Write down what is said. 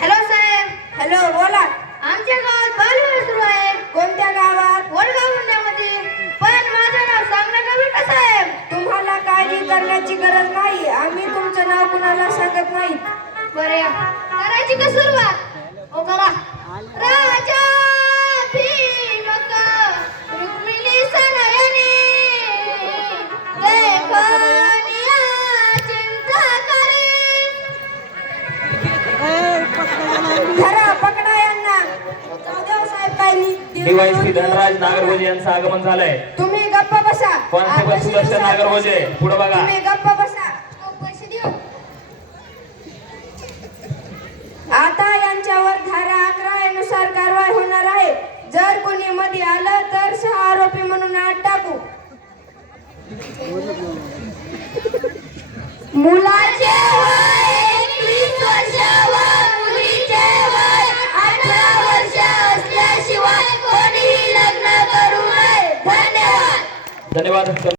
Hello साहेब. Hello, बोला. आमच्या गावात बालविवाह सुरू आहे. कोणत्या गावात? वडगाव हुंड्यामध्ये. पण माझं नाव सांगणं नव्हे का साहेब? तुम्हाला काळजी करण्याची गरज नाही. आम्ही तुमचं नाव कुणाला सांगत नाही. बरं, करायची का सुरुवात? हो करा. राजा भीमक रुक्मिणी सनयनी देखनिया चिंता करे. धरा, पकडा यांना. जाऊ साहेब, काय डीवायसी धनराज नागरगोजे यांचं आगमन झालंय. तुम्ही गप्प बसा. कॉन्स्टेबल सुदर्शन नागरगोजे पुढे बघा. तुम्ही गप्प बसा. पैसे देऊ. आता यांच्यावर धारा 11 नुसार कारवाई होणार आहे. जर कोणी मध्ये आलं तर 6 आरोपी म्हणून आत टाकू. मुलाचे वय 21 वर्ष व मुलीचे वय 18 वर्ष असल्याशिवाय कोणीही लग्न करू नये. धन्यवाद. धन्यवाद.